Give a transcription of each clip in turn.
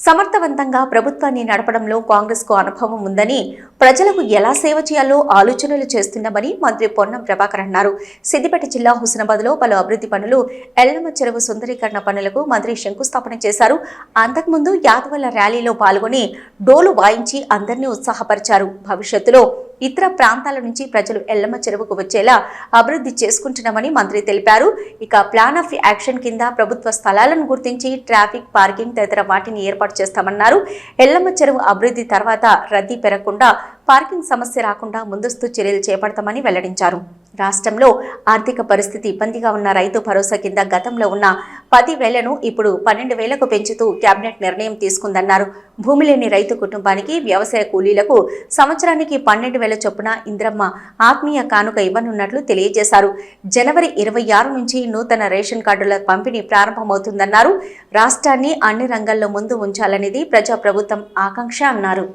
సమర్థవంతంగా ప్రభుత్వాన్ని నడపడంలో కాంగ్రెస్కు అనుభవం ఉందని, ప్రజలకు ఎలా సేవ చేయాలో ఆలోచనలు చేస్తున్నామని మంత్రి పొన్నం ప్రభాకర్ అన్నారు. సిద్దిపేట జిల్లా హుస్నాబాద్లో పలు అభివృద్ధి పనులు, ఎల్లమ్మ చెరువు సుందరీకరణ పనులకు మంత్రి శంకుస్థాపన చేశారు. అంతకుముందు యాదవల ర్యాలీలో పాల్గొని డోలు వాయించి అందరినీ ఉత్సాహపరిచారు. భవిష్యత్తులో ఇతర ప్రాంతాల నుంచి ప్రజలు ఎల్లమ్మ చెరువుకు వచ్చేలా అభివృద్ధి చేసుకుంటున్నామని మంత్రి తెలిపారు. ఇక ప్లాన్ ఆఫ్ యాక్షన్ కింద ప్రభుత్వ స్థలాలను గుర్తించి ట్రాఫిక్, పార్కింగ్ తదితర వాటిని ఏర్పాటు చేస్తామన్నారు. ఎల్లమ్మ చెరువు అభివృద్ధి తర్వాత రద్దీ పెరగకుండా, పార్కింగ్ సమస్య రాకుండా ముందస్తు చర్యలు చేపడతామని వెల్లడించారు. రాష్ట్రంలో ఆర్థిక పరిస్థితి ఇబ్బందిగా ఉన్న రైతు భరోసా కింద గతంలో ఉన్న 10,000ను ఇప్పుడు 12,000కు పెంచుతూ కేబినెట్ నిర్ణయం తీసుకుందన్నారు. భూమి లేని రైతు కుటుంబానికి, వ్యవసాయ కూలీలకు సంవత్సరానికి 12,000 చొప్పున ఇంద్రమ్మ ఆత్మీయ కానుక ఇవ్వనున్నట్లు తెలియజేశారు. జనవరి 26 నుంచి నూతన రేషన్ కార్డుల పంపిణీ ప్రారంభమవుతుందన్నారు. రాష్ట్రాన్ని అన్ని రంగాల్లో ముందు ఉంచాలనేది ప్రజాప్రభుత్వం ఆకాంక్ష అన్నారు.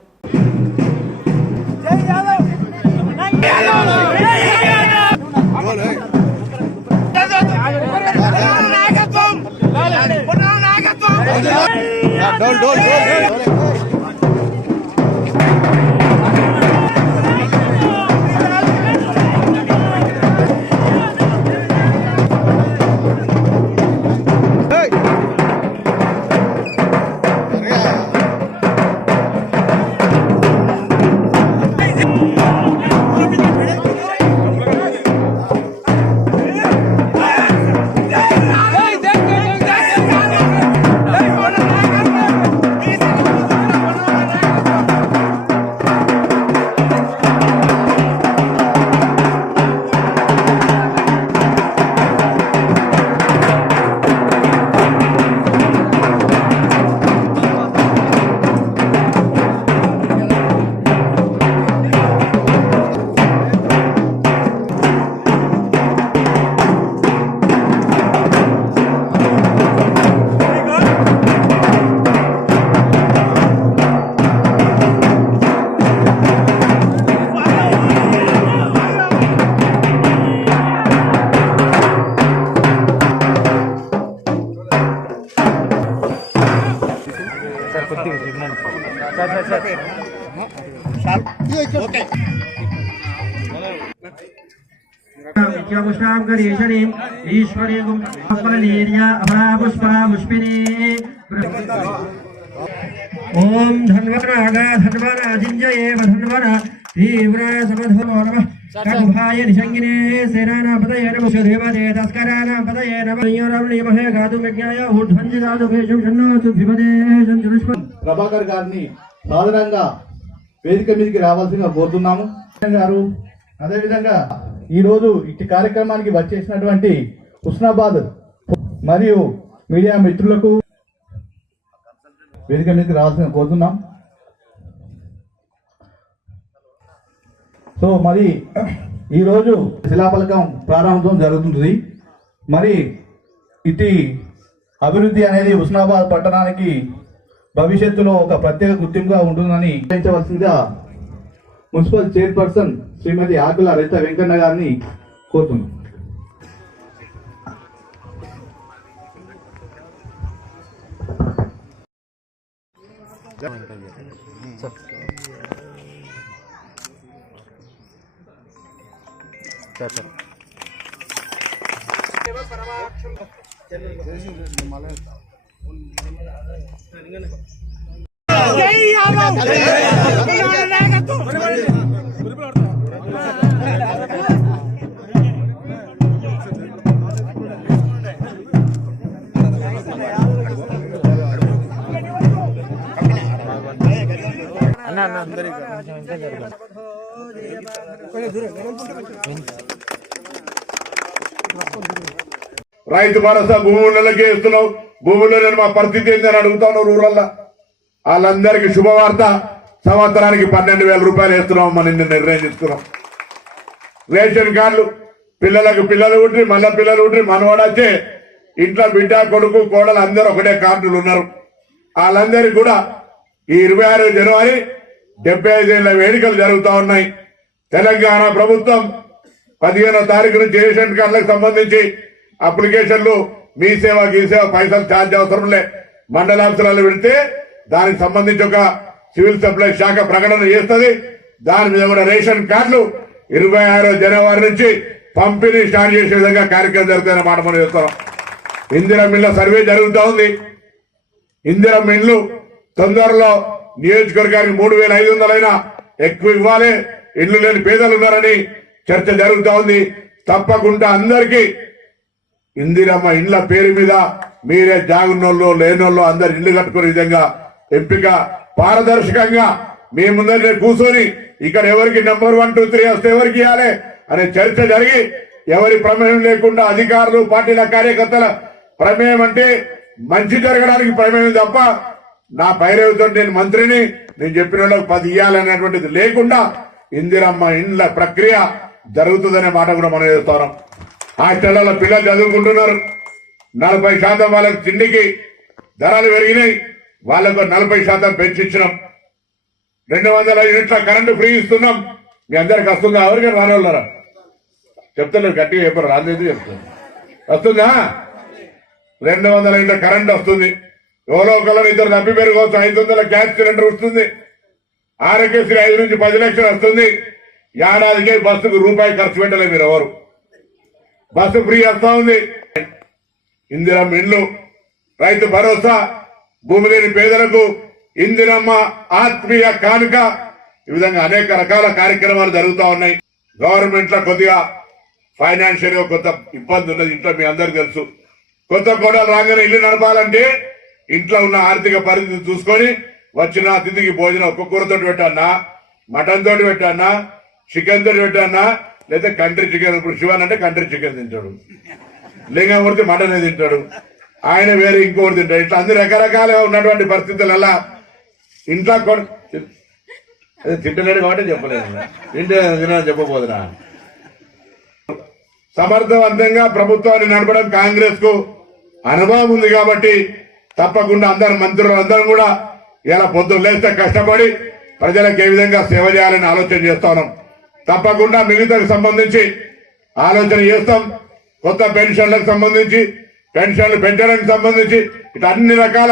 ओम धन्वनागा धन्वना जिंजये धन्वना तीव्र समधो नमः कटुभाय निशंगिने सेनाना पदये नमः देवदे तस्कराना पदये नमः योरवणि महे गातु विज्ञाय उद्भंजि गातु भेषु जन्नतु विपदे संतुष्प ప్రభాకర్ గారిని సాధారణంగా వేదిక మీదకి రావాల్సిందిగా కోరుతున్నాము గారు. అదే విధంగా ఈ రోజు ఇట్టి కార్యక్రమానికి వచ్చేసినటువంటి హుస్నాబాద్ మరియు మీడియా మిత్రులకు వేదిక మీదకి రావాల్సిందిగా కోరుతున్నాం. సో మరి ఈరోజు శిలాఫలకం ప్రారంభం జరుగుతుంది. మరి ఇటు అభివృద్ధి అనేది హుస్నాబాద్ పట్టణానికి భవిష్యత్తులో ఒక ప్రత్యేక గుర్తింపుగా ఉంటుందని నిర్ణయించవలసిందిగా మున్సిపల్ చైర్పర్సన్ శ్రీమతి ఆకుల రైత వెంకన్న గారిని కోరుతున్నాం. రైతు భరోసా భూములకే ఇస్తున్నావు. భూముల్లో నేను మా పరిస్థితి ఏంటని అడుగుతాను. రూరల్లా వాళ్ళందరికీ శుభవార్త. సంవత్సరానికి 12,000 రూపాయలు వేస్తున్నాం. మనం నిర్ణయం తీసుకున్నాం. రేషన్ కార్డులు పిల్లలకు పిల్లలు ఉంటే మళ్ళా పిల్లలు ఉంటే మనవాడచ్చే ఇంట్లో బిడ్డ కొడుకు కోడలు అందరూ ఒకటే కార్డులు ఉన్నారు. వాళ్ళందరికీ కూడా ఈ 26 జనవరి 75 ఏళ్ల వేడుకలు జరుగుతూ ఉన్నాయి. తెలంగాణ ప్రభుత్వం 15వ తారీఖు నుంచి రేషన్ కార్డులకు సంబంధించి అప్లికేషన్లు మీ సేవ గీ సేవ పైసలు ఛార్జ్ అవసరం లే. మండలాంశాలు పెడితే దానికి సంబంధించి ఒక సివిల్ సప్లై శాఖ ప్రకటన చేస్తుంది. దాని మీద కూడా రేషన్ కార్డులు 26 జనవరి నుంచి పంపిణీ స్టార్ట్ చేసే విధంగా కార్యక్రమం జరుగుతుందనే మాట మనం చేస్తున్నాం. ఇందిరమ్మ ఇళ్ల సర్వే జరుగుతూ ఉంది. ఇందిరమ్మ ఇళ్లు తొందరలో నియోజకవర్గానికి 3,500 అయినా ఎక్కువ ఇవ్వాలి, ఇల్లు లేని పేదలు ఉన్నారని చర్చ జరుగుతూ ఉంది. తప్పకుండా అందరికీ ఇందిరమ్మ ఇండ్ల పేరు మీద మీరే జాగున్నోళ్ళు లేనోళ్ళు అందరు ఇల్లు కట్టుకునే విధంగా ఎంపిక పారదర్శకంగా మీ ముందర కూర్చొని ఇక్కడ ఎవరికి నెంబర్ 1, 2, 3 వస్తే ఎవరికి ఇవ్వాలి అనే చర్చ జరిగి ఎవరి ప్రమేయం లేకుండా అధికారులు పార్టీల కార్యకర్తల ప్రమేయం అంటే మంచి జరగడానికి ప్రమేయం తప్ప నా పైరేవుతో నేను మంత్రిని నేను చెప్పిన వాళ్ళకి 10 ఇవ్వాలనేటువంటిది లేకుండా ఇందిరమ్మ ఇండ్ల ప్రక్రియ జరుగుతుందనే మాట కూడా మనం చేస్తున్నాం. హాస్టళ్లలో పిల్లలు చదువుకుంటున్నారు. 40% వాళ్ళకి తిండికి ధరలు పెరిగినాయి. వాళ్లకు 40% పెంచిచ్చినాం. 200 యూనిట్ల కరెంటు ఫ్రీ ఇస్తున్నాం. మీ అందరికి వస్తుందా? ఎవరికి రానోళ్ళరా చెప్తున్నారు, గట్టిగా చెప్పారు, రాలేదు చెప్తున్నారు. వస్తుందా? 200 యూనిట్ల కరెంట్ వస్తుంది. ఎవరో ఒకరు ఇద్దరు నప్పి పెరగవచ్చు. 500 గ్యాస్ సిలిండర్ వస్తుంది. ఆరోగ్యశ్రీ 5 నుంచి 10 లక్షలు వస్తుంది. ఏడాదికే బస్సుకు రూపాయి ఖర్చు పెట్టలేదు మీరు ఎవరు. బస్సు ఫ్రీ వస్తా ఉంది. ఇందిరమ్మ ఇండ్లు, రైతు భరోసా, భూమి లేని పేదలకు ఇందిరమ్మ ఆత్మీయ కానుక, ఈ విధంగా అనేక రకాల కార్యక్రమాలు జరుగుతూ ఉన్నాయి. గవర్నమెంట్ లో కొద్దిగా ఫైనాన్షియల్ గా కొంత ఇబ్బంది ఉన్నది. ఇంట్లో మీ అందరికి తెలుసు. కొత్త కోడలు రాగానే ఇల్లు నడపాలంటే ఇంట్లో ఉన్న ఆర్థిక పరిస్థితి చూసుకొని వచ్చిన అతిథికి భోజనం ఒక్క కూరతో పెట్టానా, మటన్ తోటి పెట్టానా, చికెన్ తోటి పెట్టానా, లేదా కంట్రీ చికెన్. ఇప్పుడు శివన్ అంటే కంట్రీ చికెన్ తింటాడు, లింగమూర్తి మటన్ తింటాడు, ఆయన వేరే ఇంకోటి తింటాడు. ఇట్లా అన్ని రకరకాలుగా ఉన్నటువంటి పరిస్థితులలో ఇంట్లో అదే తింటలేడు కాబట్టి చెప్పలేదు, తింటే చెప్పబోదునా. సమర్థవంతంగా ప్రభుత్వాన్ని నడపడం కాంగ్రెస్ కు అనుభవం ఉంది కాబట్టి తప్పకుండా అందరు మంత్రులు అందరం కూడా ఇలా పొద్దున్న లేస్తే కష్టపడి ప్రజలకు ఏ విధంగా సేవ చేయాలని ఆలోచన చేస్తా ఉన్నాం. తప్పకుండా మిగతాకు సంబంధించి ఆలోచన చేస్తాం. కొత్త పెన్షన్లకు సంబంధించి, పెన్షన్లు పెంచడానికి సంబంధించి ఇట్లా అన్ని రకాల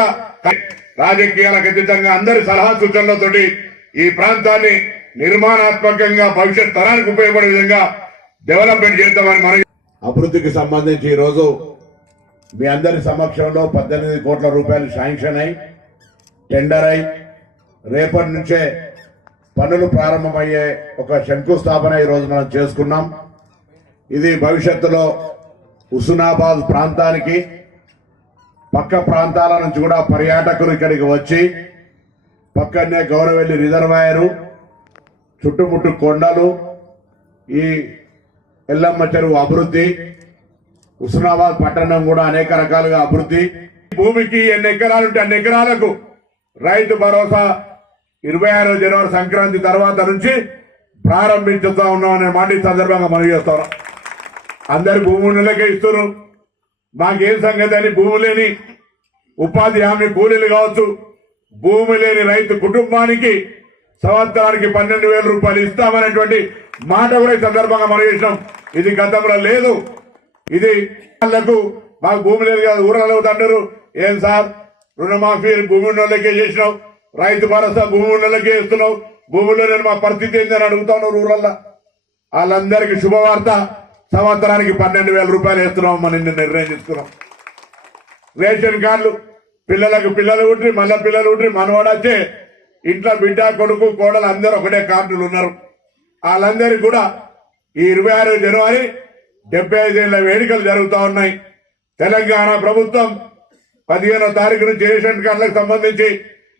రాజకీయాలకు అతీతంగా అందరి సలహా సూచనలతోటి ఈ ప్రాంతాన్ని నిర్మాణాత్మకంగా భవిష్యత్ తరానికి ఉపయోగపడే విధంగా డెవలప్మెంట్ చేద్దామని మనం. అభివృద్ధికి సంబంధించి ఈ రోజు మీ అందరి సమక్షంలో 18 కోట్ల రూపాయలు శాంక్షన్ అయి టెండర్ అయి రేపటి నుంచే పనులు ప్రారంభమయ్యే ఒక శంకుస్థాపన ఈ రోజు మనం చేసుకున్నాం. ఇది భవిష్యత్తులో హుస్నాబాద్ ప్రాంతానికి పక్క ప్రాంతాల నుంచి కూడా పర్యాటకులు ఇక్కడికి వచ్చి పక్కనే గౌరవెల్లి రిజర్వాయరు, చుట్టుముట్టు కొండలు, ఈ ఎల్లమ్మ చెరువు అభివృద్ధి, హుస్నాబాద్ పట్టణం కూడా అనేక రకాలుగా అభివృద్ధి. భూమికి ఎన్ని ఎకరాలుంటే అన్ని ఎకరాలకు రైతు భరోసా 26 జనవరి సంక్రాంతి తర్వాత నుంచి ప్రారంభించుతా ఉన్నాం అనే మాట ఈ సందర్భంగా మనం చేస్తాం. అందరి భూములకే ఇస్తున్నారు. మాకేం సంగతి అని భూమి లేని ఉపాధి హామీ కూలీలు కావచ్చు, భూమి లేని రైతు కుటుంబానికి సంవత్సరానికి 12,000 రూపాయలు ఇస్తామనేటువంటి మాట కూడా ఈ సందర్భంగా మనం చేసినాం. ఇది గతంలో లేదు. ఇది వాళ్లకు మాకు భూమి లేదు కదా, ఊరలో తండ్రు ఏం సార్ రుణమాఫీ భూమి ఉన్నోళ్ళకే చేసినావు, రైతు భరోసా భూమి ఉన్నోళ్ళకే ఇస్తున్నావు, భూమిలో నేను మా పరిస్థితి ఏందని అడుగుతా ఉన్నారు ఊరల్లో. వాళ్ళందరికీ శుభవార్త, సంవత్సరానికి 12,000 రూపాయలు వేస్తున్నాం మనం నిర్ణయం తీసుకున్నాం. రేషన్ కార్డులు పిల్లలకు పిల్లలు ఉంటే మళ్ళా పిల్లలు ఉంటే మనవాడచ్చే ఇంట్లో బిడ్డ కొడుకు కోడలు అందరూ ఒకటే కార్డులు ఉన్నారు. వాళ్ళందరికీ కూడా ఈ 26 జనవరి 75 ఏళ్ల వేడుకలు జరుగుతూ ఉన్నాయి. తెలంగాణ ప్రభుత్వం 15వ తారీఖు నుంచి రేషన్ కార్డులకు సంబంధించి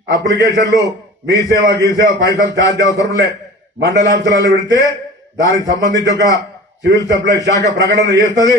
అప్లికేషన్లు మీ సేవ గీ సేవ పైసలు ఛార్జ్ అవసరం లే, మండలాంశాలలో పెడితే దానికి సంబంధించి ఒక సివిల్ సప్లై శాఖ ప్రకటన చేస్తుంది.